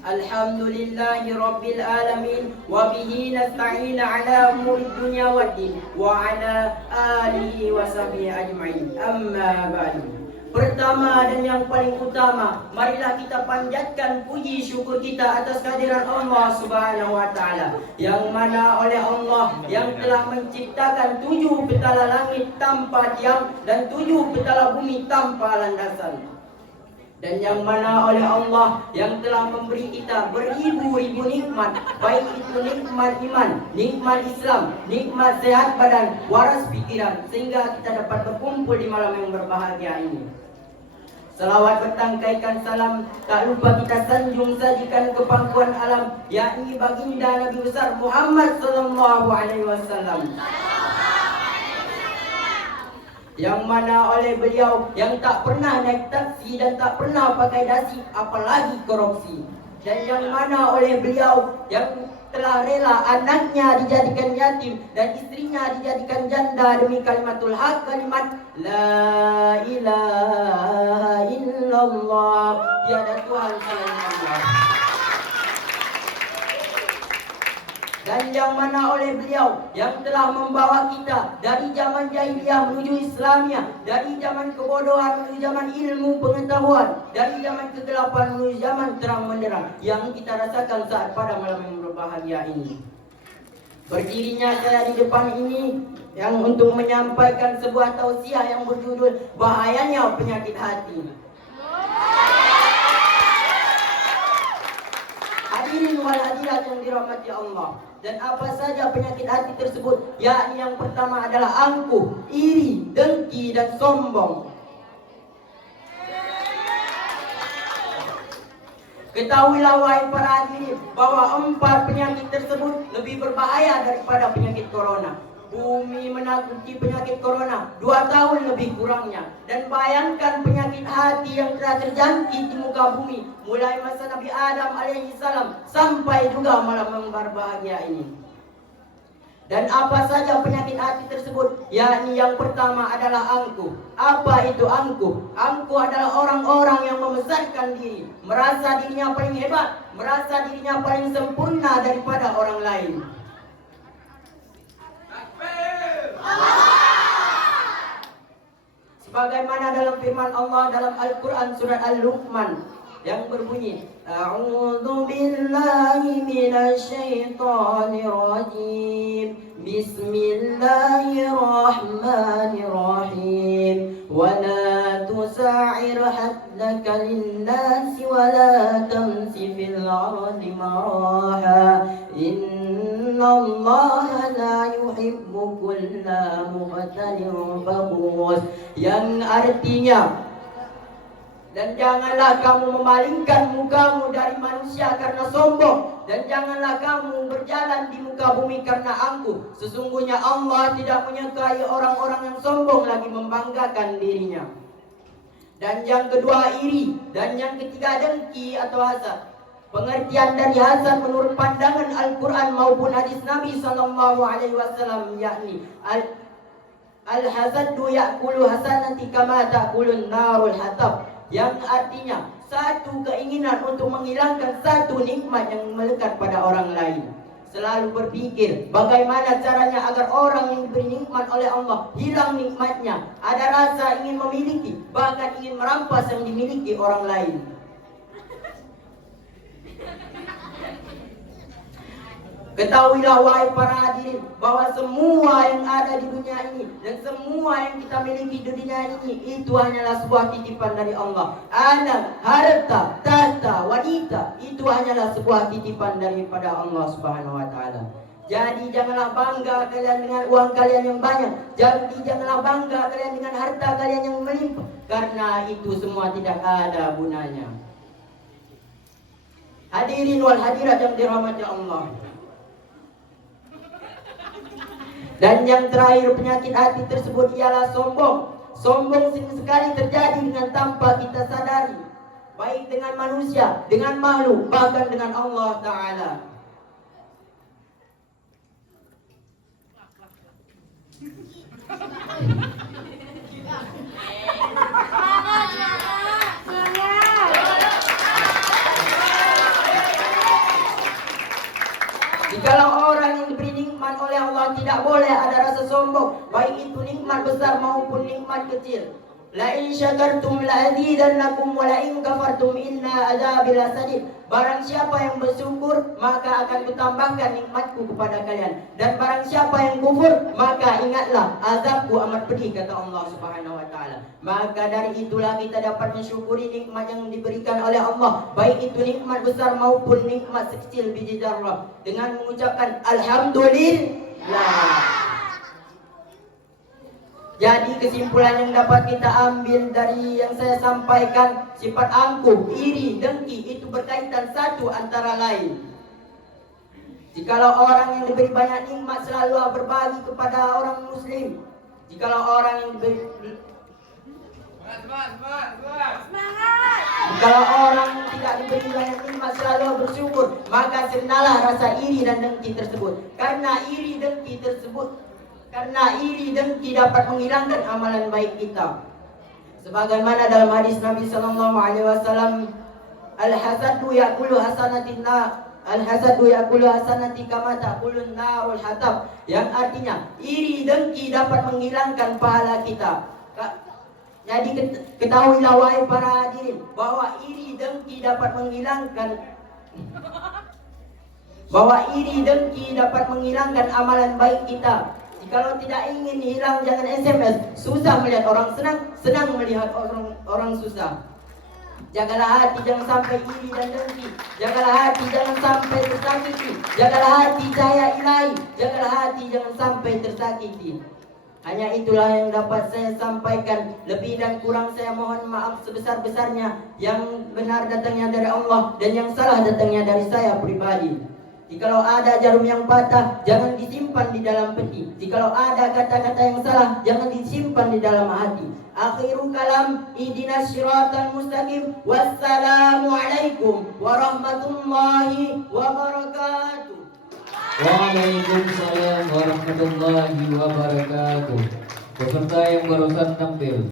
Alhamdulillahi Rabbil Alamin wa bihi nasta'in ala umuri dunya waddin wa ala alihi wa sahbihi ajma'in. Amma ba'du. Pertama dan yang paling utama, marilah kita panjatkan puji syukur kita atas kehadiran Allah Subhanahu wa taala, yang mana oleh Allah yang telah menciptakan 7 petala langit tanpa tiang dan 7 petala bumi tanpa landasan. Dan yang mana oleh Allah yang telah memberi kita beribu-ribu nikmat, baik itu nikmat iman, nikmat Islam, nikmat sehat badan, waras pikiran, sehingga kita dapat berkumpul di malam yang berbahagia ini. Salawat bertangkaikan salam, tak lupa kita sanjung sajikan ke pangkuan alam, yakni baginda Nabi besar Muhammad sallallahu alaihi wasallam, yang mana oleh beliau yang tak pernah naik taksi dan tak pernah pakai dasi, apalagi korupsi. Dan yang mana oleh beliau yang telah rela anaknya dijadikan yatim dan istrinya dijadikan janda demi kalimatul haq, kalimat la ilaha illallah, tiada Tuhan selain Allah. Dan yang mana oleh beliau yang telah membawa kita dari zaman jahiliyah menuju Islamiyah, dari zaman kebodohan menuju zaman ilmu pengetahuan, dari zaman kegelapan menuju zaman terang benderang yang kita rasakan saat pada malam yang berbahagia ini. Berdirinya saya di depan ini yang untuk menyampaikan sebuah tausiah yang berjudul bahayanya penyakit hati. Hadirin wal hadirat yang dirahmati Allah. Dan apa saja penyakit hati tersebut? Yakni yang pertama adalah angkuh, iri, dengki, dan sombong. Ketahuilah wahai para hadirin bahwa 4 penyakit tersebut lebih berbahaya daripada penyakit corona. Bumi menakuti penyakit corona 2 tahun lebih kurangnya. Dan bayangkan penyakit hati yang telah terjangkit di muka bumi mulai masa Nabi Adam alaihi salam sampai juga malam yang berbahagia ini. Dan apa saja penyakit hati tersebut? Yakni yang pertama adalah angkuh. Apa itu angkuh? Angkuh adalah orang-orang yang membesarkan diri, merasa dirinya paling hebat, merasa dirinya paling sempurna daripada orang lain. Sebagaimana dalam firman Allah dalam Al-Quran surat Al-Luqman yang berbunyi, A'udzu billahi minasyaitonir rajim. Bismillahirrahmanirrahim. Wa la tusa'ir haddaka lin-nasi wa la tamsi fil ardi maraha. Innallaha la yuhibbu kulla mukhtalin fakhur. Yang artinya, dan janganlah kamu memalingkan mukamu dari manusia karena sombong, dan janganlah kamu berjalan di muka bumi karena angkuh. Sesungguhnya Allah tidak menyukai orang-orang yang sombong lagi membanggakan dirinya. Dan yang kedua iri, dan yang ketiga dengki atau hasad. Pengertian dari hasad menurut pandangan Al-Quran maupun hadis Nabi SAW, yakni al-hasadu ya'kulu hasanati kama ta'kulun narul hatab, yang artinya satu keinginan untuk menghilangkan satu nikmat yang melekat pada orang lain. Selalu berpikir bagaimana caranya agar orang yang diberi nikmat oleh Allah hilang nikmatnya. Ada rasa ingin memiliki, bahkan ingin merampas yang dimiliki orang lain. Ketahuilah wahai para hadirin bahwa semua yang ada di dunia ini dan semua yang kita miliki di dunia ini itu hanyalah sebuah titipan dari Allah. Anak, harta, tahta, wanita, itu hanyalah sebuah titipan daripada Allah Subhanahu wa taala. Jadi janganlah bangga kalian dengan uang kalian yang banyak. Jadi janganlah bangga kalian dengan harta kalian yang melimpah, karena itu semua tidak ada gunanya. Hadirin wal hadirat yang dirahmati Allah. Dan yang terakhir penyakit hati tersebut ialah sombong. Sombong sering sekali terjadi dengan tanpa kita sadari, baik dengan manusia, dengan makhluk, bahkan dengan Allah Ta'ala. nikmat kecil. La in syakartum la azidannakum wa la in kafartum inna adzabi lasadid. Barang siapa yang bersyukur, maka akan kutambahkan nikmatku kepada kalian. Dan barang siapa yang kufur, maka ingatlah azabku amat pedih, kata Allah Subhanahu wa taala. Maka dari itulah kita dapat mensyukuri nikmat yang diberikan oleh Allah, baik itu nikmat besar maupun nikmat sekecil biji zarrah, dengan mengucapkan alhamdulillah. Jadi kesimpulan yang dapat kita ambil dari yang saya sampaikan, sifat angkuh, iri, dengki itu berkaitan satu antara lain. Jikalau orang yang diberi banyak nikmat selalu berbagi kepada orang muslim, jikalau orang yang diberi Jikalau orang yang tidak diberi banyak nikmat selalu bersyukur, maka serenalah rasa iri dan dengki tersebut. Karena iri dengki dapat menghilangkan amalan baik kita. Sebagaimana dalam hadis Nabi sallallahu alaihi wasallam, al-hasadu ya'kulu hasanati kama ta'kulun narul hatab, yang artinya iri dengki dapat menghilangkan pahala kita. Jadi ketahuilah wahai para hadirin, bahwa iri dengki dapat menghilangkan amalan baik kita. Kalau tidak ingin hilang, jangan SMS. Susah melihat orang senang, senang melihat orang susah. Jagalah hati, jangan sampai iri dan dengki. Jagalah hati, jangan sampai tersakiti. Jagalah hati, cahaya ilahi. Jagalah hati, jangan sampai tersakiti. Hanya itulah yang dapat saya sampaikan. Lebih dan kurang saya mohon maaf sebesar-besarnya. Yang benar datangnya dari Allah, dan yang salah datangnya dari saya pribadi. Jikalau ada jarum yang patah, jangan disimpan di dalam peti. Jikalau ada kata-kata yang salah, jangan disimpan di dalam hati. Akhirul kalam, ihdinas siratal mustaqim. Wassalamualaikum warahmatullahi wabarakatuh. Waalaikumsalam warahmatullahi wabarakatuh. Peserta yang barusan tampil.